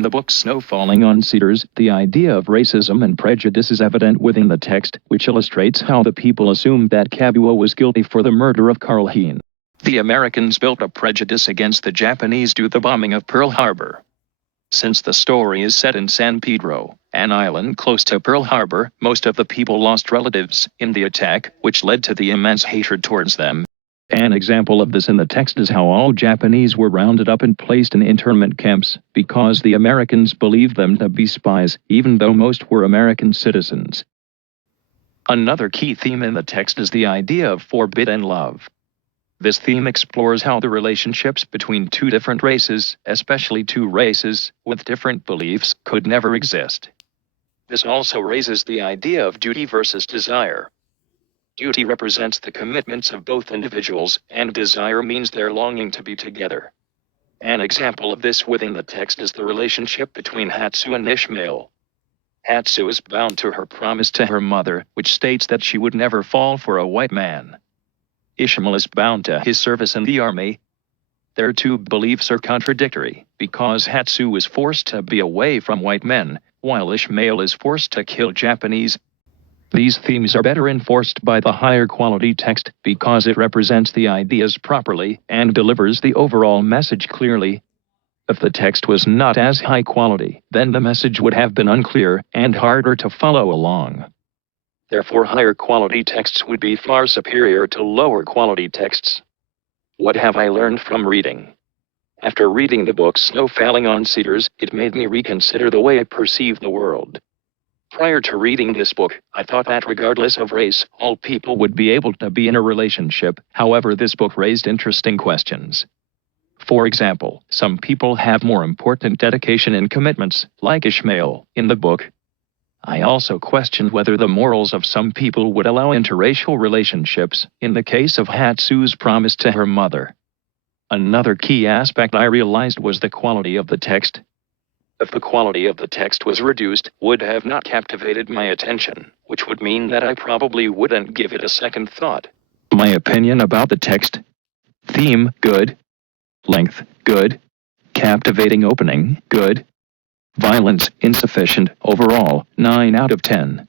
In the book Snow Falling on Cedars, the idea of racism and prejudice is evident within the text, which illustrates how the people assumed that Kabuo was guilty for the murder of Karl Heen. The Americans built a prejudice against the Japanese due to the bombing of Pearl Harbor. Since the story is set in San Pedro, an island close to Pearl Harbor, most of the people lost relatives in the attack, which led to the immense hatred towards them. An example of this in the text is how all Japanese were rounded up and placed in internment camps, because the Americans believed them to be spies, even though most were American citizens. Another key theme in the text is the idea of forbidden love. This theme explores how the relationships between two different races, especially two races with different beliefs, could never exist. This also raises the idea of duty versus desire. Duty represents the commitments of both individuals, and desire means their longing to be together. An example of this within the text is the relationship between Hatsu and Ishmael. Hatsu is bound to her promise to her mother, which states that she would never fall for a white man. Ishmael is bound to his service in the army. Their two beliefs are contradictory, because Hatsu is forced to be away from white men, while Ishmael is forced to kill Japanese. These themes are better enforced by the higher quality text, because it represents the ideas properly and delivers the overall message clearly. If the text was not as high quality, then the message would have been unclear and harder to follow along. Therefore, higher quality texts would be far superior to lower quality texts. What have I learned from reading? After reading the book Snow Falling on Cedars, it made me reconsider the way I perceive the world. Prior to reading this book, I thought that regardless of race, all people would be able to be in a relationship. However, this book raised interesting questions. For example, some people have more important dedication and commitments, like Ishmael, in the book. I also questioned whether the morals of some people would allow interracial relationships, in the case of Hatsu's promise to her mother. Another key aspect I realized was the quality of the text. If the quality of the text was reduced, would have not captivated my attention, which would mean that I probably wouldn't give it a second thought. My opinion about the text: theme, good. Length, good. Captivating opening, good. Violence, insufficient. Overall, 9 out of 10.